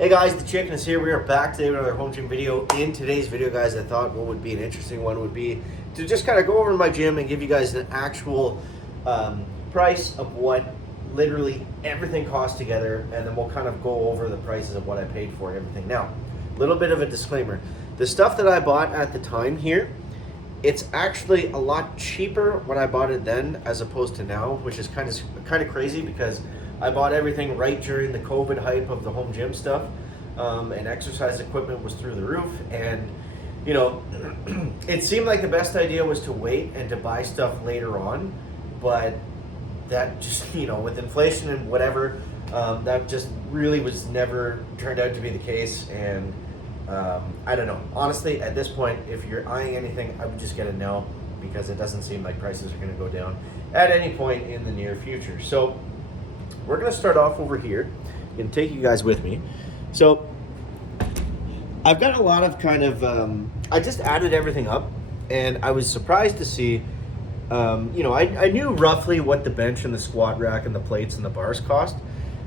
Hey guys, the Chicken is here. We are back today with another home gym video. In today's video, guys, I thought what would be an interesting one would be to just kind of go over my gym and give you guys an actual price of what literally everything costs together, and then we'll kind of go over the prices of what I paid for everything. Now, a little bit of a disclaimer. The stuff that I bought at the time here, it's actually a lot cheaper when I bought it then as opposed to now, which is kind of crazy because I bought everything right during the COVID hype of the home gym stuff, and exercise equipment was through the roof. And you know, it seemed like the best idea was to wait and to buy stuff later on, but that just, you know, with inflation and whatever, that just really was never turned out to be the case. And I don't know. Honestly, at this point, if you're eyeing anything, I would just get it now because it doesn't seem like prices are going to go down at any point in the near future. So we're going to start off over here and take you guys with me. So I've got a lot of kind of, I just added everything up, and I was surprised to see, you know, I knew roughly what the bench and the squat rack and the plates and the bars cost,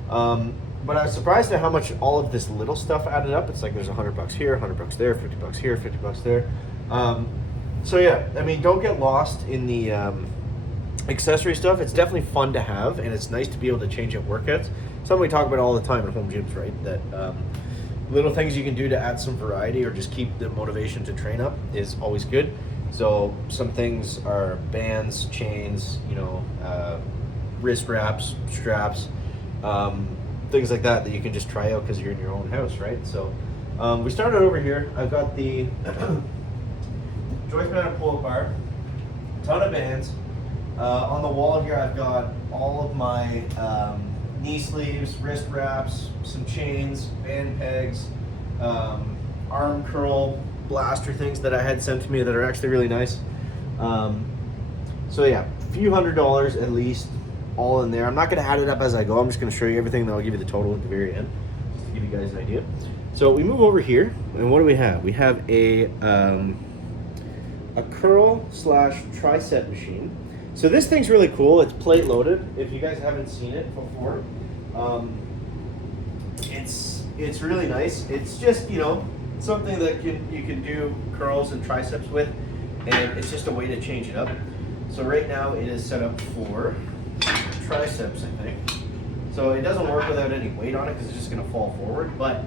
but I was surprised at how much all of this little stuff added up. It's like there's $100 here, $100 there, $50 here, $50 there. So yeah, I mean, don't get lost in the accessory stuff. It's definitely fun to have, and it's nice to be able to change out workouts. Something we talk about all the time in home gyms, right? That little things you can do to add some variety or just keep the motivation to train up is always good. So some things are bands, chains, you know, wrist wraps, straps, things like that you can just try out because you're in your own house, right? So we started over here. I've got the joist mounted pull-up bar, ton of bands. On the wall here, I've got all of my knee sleeves, wrist wraps, some chains, band pegs, arm curl blaster things that I had sent to me that are actually really nice. So yeah, a few $100s at least, all in there. I'm not going to add it up as I go. I'm just going to show you everything, then I'll give you the total at the very end, just to give you guys an idea. So we move over here, and what do we have? We have a curl slash tricep machine. So this thing's really cool. It's plate loaded. If you guys haven't seen it before, it's really nice. It's just, you know, something that you can do curls and triceps with, and it's just a way to change it up. So right now it is set up for triceps, I think. So it doesn't work without any weight on it because it's just going to fall forward. But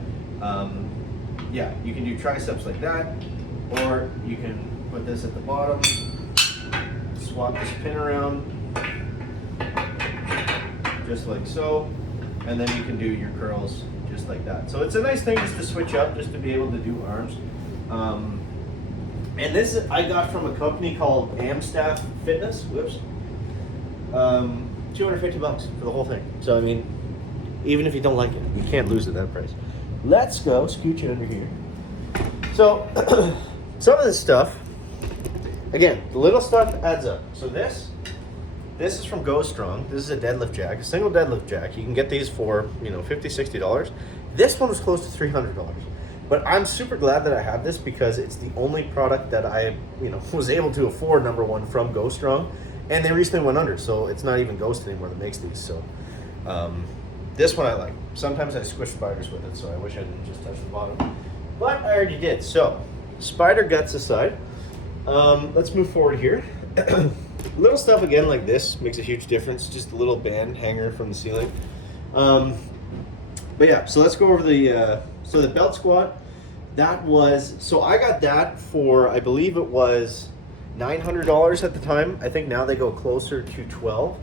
yeah, you can do triceps like that, or you can put this at the bottom. Swap this pin around, just like so, and then you can do your curls just like that. So it's a nice thing just to switch up, just to be able to do arms. And this I got from a company called Amstaff Fitness. Whoops. $250 for the whole thing. So I mean, even if you don't like it, you can't lose at that price. Let's go scooch it under here. So some of this stuff, again, the little stuff adds up. So this is from Go Strong. This is a deadlift jack, a single deadlift jack. You can get these for, you know, $50, $60. This one was close to $300. But I'm super glad that I have this because it's the only product that I, you know, was able to afford, number one, from Go Strong. And they recently went under, so it's not even Ghost anymore that makes these. So this one I like. Sometimes I squish spiders with it, so I wish I didn't just touch the bottom. But I already did. So spider guts aside, let's move forward here. Little stuff again like this makes a huge difference. Just a little band hanger from the ceiling. But yeah, so let's go over the so the belt squat. That was, so I got that for, I believe it was $900 at the time. I think now they go closer to $1,200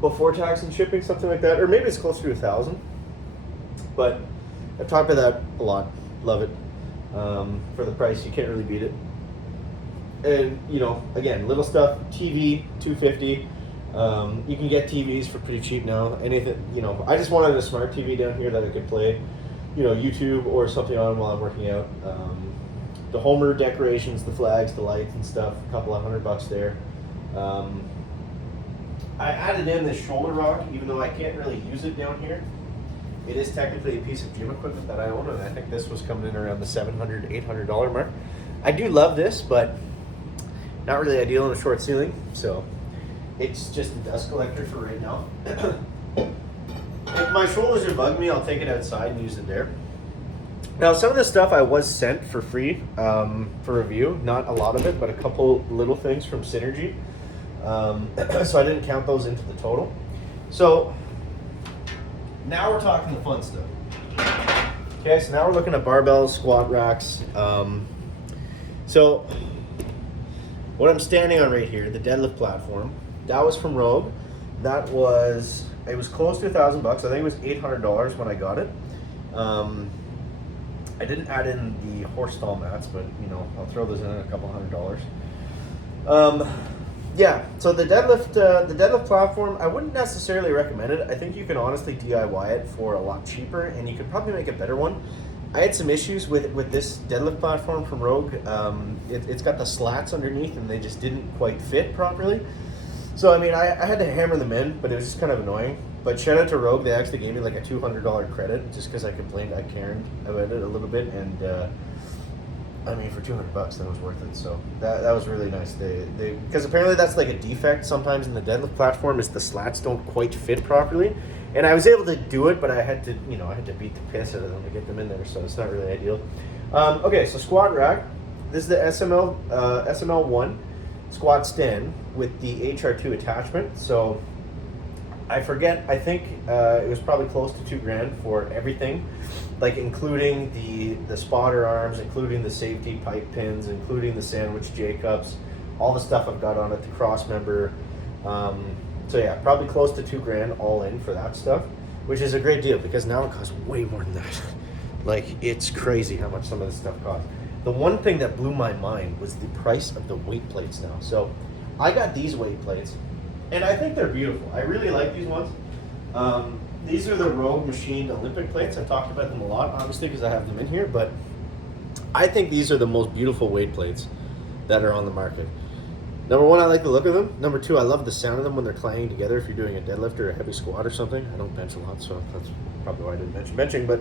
before tax and shipping, something like that, or maybe it's closer to $1,000. But I've talked about that a lot. Love it. For the price, you can't really beat it. And you know, again, little stuff. TV, $250. You can get TVs for pretty cheap now. Anything, you know, I just wanted a smart TV down here that I could play, you know, YouTube or something on while I'm working out. The Homer decorations, the flags, the lights and stuff, a couple of $100 there. I added in this shoulder rock, even though I can't really use it down here. It is technically a piece of gym equipment that I own, and I think this was coming in around the $700, $800 mark. I do love this, but not really ideal in a short ceiling, so it's just a dust collector for right now. And if my shoulders are bugging me, I'll take it outside and use it there. Now, some of this stuff I was sent for free for review. Not a lot of it, but a couple little things from Synergy. So I didn't count those into the total. So now we're talking the fun stuff. Okay, so now we're looking at barbells, squat racks. So what I'm standing on right here, the deadlift platform, that was from Rogue. It was close to $1,000 bucks. I think it was $800 when I got it. I didn't add in the horse stall mats, but you know, I'll throw those in at a couple $100. Yeah, so the deadlift platform, I wouldn't necessarily recommend it. I think you can honestly DIY it for a lot cheaper, and you could probably make a better one. I had some issues with this deadlift platform from Rogue. It's got the slats underneath, and they just didn't quite fit properly. So I mean, I had to hammer them in, but it was just kind of annoying. But shout out to Rogue, they actually gave me like a $200 credit just because I complained at Karen about it a little bit, and I mean, for $200 that was worth it. So that was really nice. They because apparently that's like a defect sometimes in the deadlift platform, is the slats don't quite fit properly. And I was able to do it, but I had to beat the piss out of them to get them in there, so it's not really ideal. Okay, so squat rack. This is the SML1 squat stand with the HR2 attachment. So I think it was probably close to $2,000 for everything, like including the spotter arms, including the safety pipe pins, including the sandwich J-cups, all the stuff I've got on it, the cross member. So yeah, probably close to $2,000 all in for that stuff, which is a great deal because now it costs way more than that. Like, it's crazy how much some of this stuff costs. The one thing that blew my mind was the price of the weight plates now. So I got these weight plates, and I think they're beautiful. I really like these ones. These are the Rogue machined Olympic plates. I talked about them a lot, obviously, because I have them in here, but I think these are the most beautiful weight plates that are on the market. Number one, I like the look of them. Number two, I love the sound of them when they're clanging together if you're doing a deadlift or a heavy squat or something. I don't bench a lot, so that's probably why I didn't mention benching, but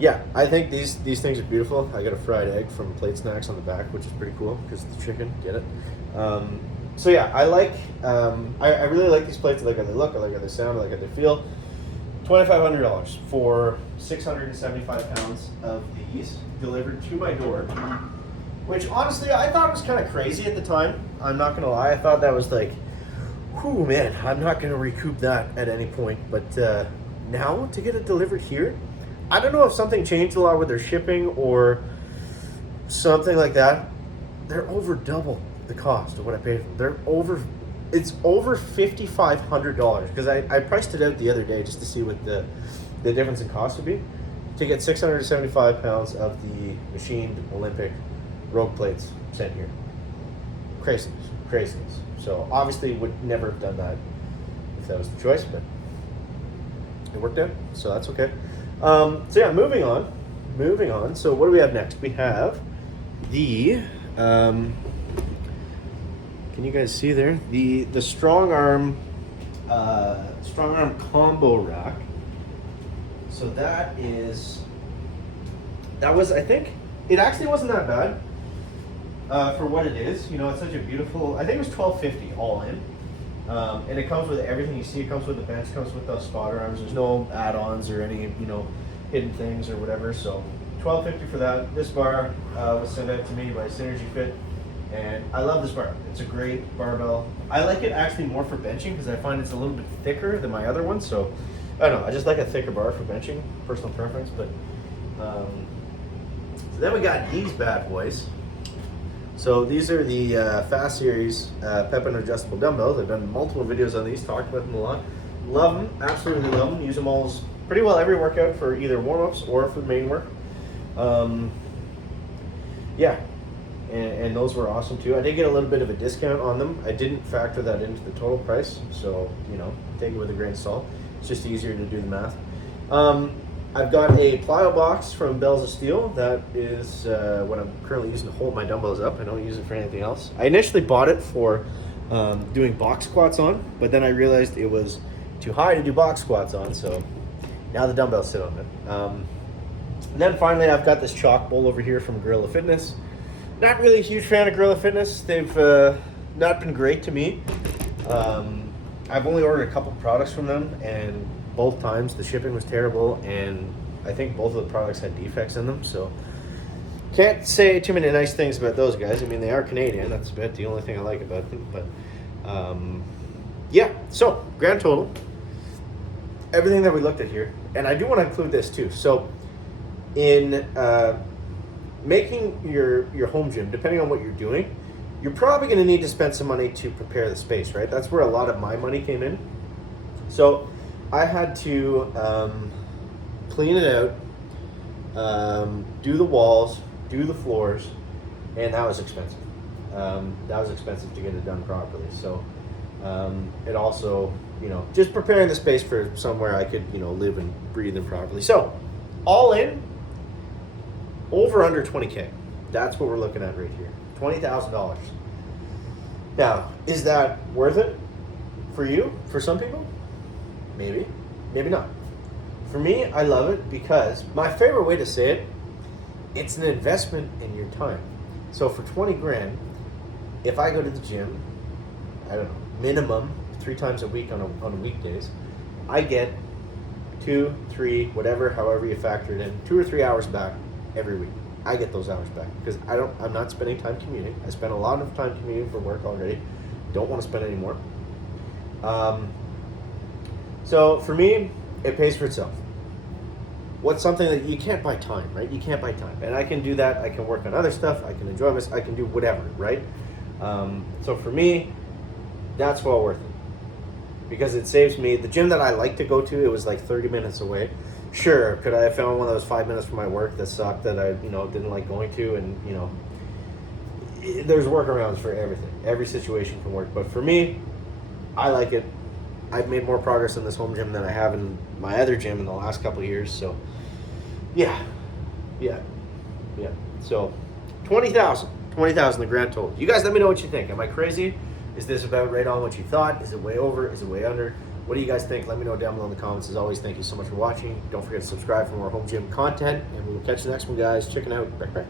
yeah, I think these things are beautiful. I got a fried egg from Plate Snacks on the back, which is pretty cool because it's the chicken, get it? So yeah, I really like these plates. I like how they look, I like how they sound, I like how they feel. $2,500 for 675 pounds of these delivered to my door, which honestly I thought was kind of crazy at the time. I'm not gonna lie, I thought that was like, whew man, I'm not gonna recoup that at any point. But now to get it delivered here, I don't know if something changed a lot with their shipping or something like that. They're over double the cost of what I paid for them. It's over $5,500 because I priced it out the other day just to see what the difference in cost would be to get 675 pounds of the machined Olympic Rogue plates sent here. Craziness. So obviously would never have done that if that was the choice, but it worked out, so that's okay. So yeah, moving on. So what do we have next? We have the can you guys see there? The strong arm combo rack. So that was, I think, it actually wasn't that bad for what it is. You know, it's such a beautiful, I think it was $1,250 all in. And it comes with everything you see. It comes with the bench, comes with the spotter arms. There's no add-ons or any, hidden things or whatever. So $1,250 for that. This bar was sent out to me by Synergy Fit, and I love this bar. It's a great barbell. I like it actually more for benching because I find it's a little bit thicker than my other one. So I don't know. I just like a thicker bar for benching, personal preference. But so then we got these bad boys. So these are the Fast Series Pepin adjustable dumbbells. I've done multiple videos on these, talked about them a lot. Love them, absolutely love them. Use them all pretty well every workout for either warm-ups or for main work. Yeah, and those were awesome too. I did get a little bit of a discount on them. I didn't factor that into the total price, so take it with a grain of salt. It's just easier to do the math. I've got a plyo box from Bells of Steel. That is what I'm currently using to hold my dumbbells up. I don't use it for anything else. I initially bought it for doing box squats on, but then I realized it was too high to do box squats on, so now the dumbbells sit on it. And then finally, I've got this chalk bowl over here from Gorilla Fitness. Not really a huge fan of Gorilla Fitness. They've not been great to me. I've only ordered a couple products from them, and both times the shipping was terrible, and I think both of the products had defects in them. So can't say too many nice things about those guys. I mean, they are Canadian. That's about the only thing I like about them. But yeah. So grand total, everything that we looked at here, and I do want to include this too. So in making your home gym, depending on what you're doing, you're probably going to need to spend some money to prepare the space, right? That's where a lot of my money came in. So I had to clean it out, do the walls, do the floors, and that was expensive. That was expensive to get it done properly. So it also, just preparing the space for somewhere I could, live and breathe in properly. So all in, over under 20K. That's what we're looking at right here. $20,000. Now, is that worth it for you? For some people? Maybe. Maybe not. For me, I love it because my favorite way to say it, it's an investment in your time. So for 20 grand, if I go to the gym, I don't know, minimum 3 times a week on weekdays, I get 2, 3, whatever, however you factor it in, 2 or 3 hours back every week. I get those hours back because I'm not spending time commuting. I spent a lot of time commuting for work already. Don't want to spend any more. So for me, it pays for itself. What's something that you can't buy time, right? You can't buy time. And I can do that. I can work on other stuff. I can enjoy myself. I can do whatever, right? So for me, that's well worth it because it saves me. The gym that I like to go to, it was like 30 minutes away. Sure, could I have found one that was 5 minutes from my work that sucked that I, didn't like going to, and there's workarounds for everything. Every situation can work, but for me, I like it. I've made more progress in this home gym than I have in my other gym in the last couple of years. So, yeah. So, 20,000, the grand total. You guys, let me know what you think. Am I crazy? Is this about right on what you thought? Is it way over? Is it way under? What do you guys think? Let me know down below in the comments. As always, thank you so much for watching. Don't forget to subscribe for more home gym content, and we will catch you next one, guys. Check it out. Bye.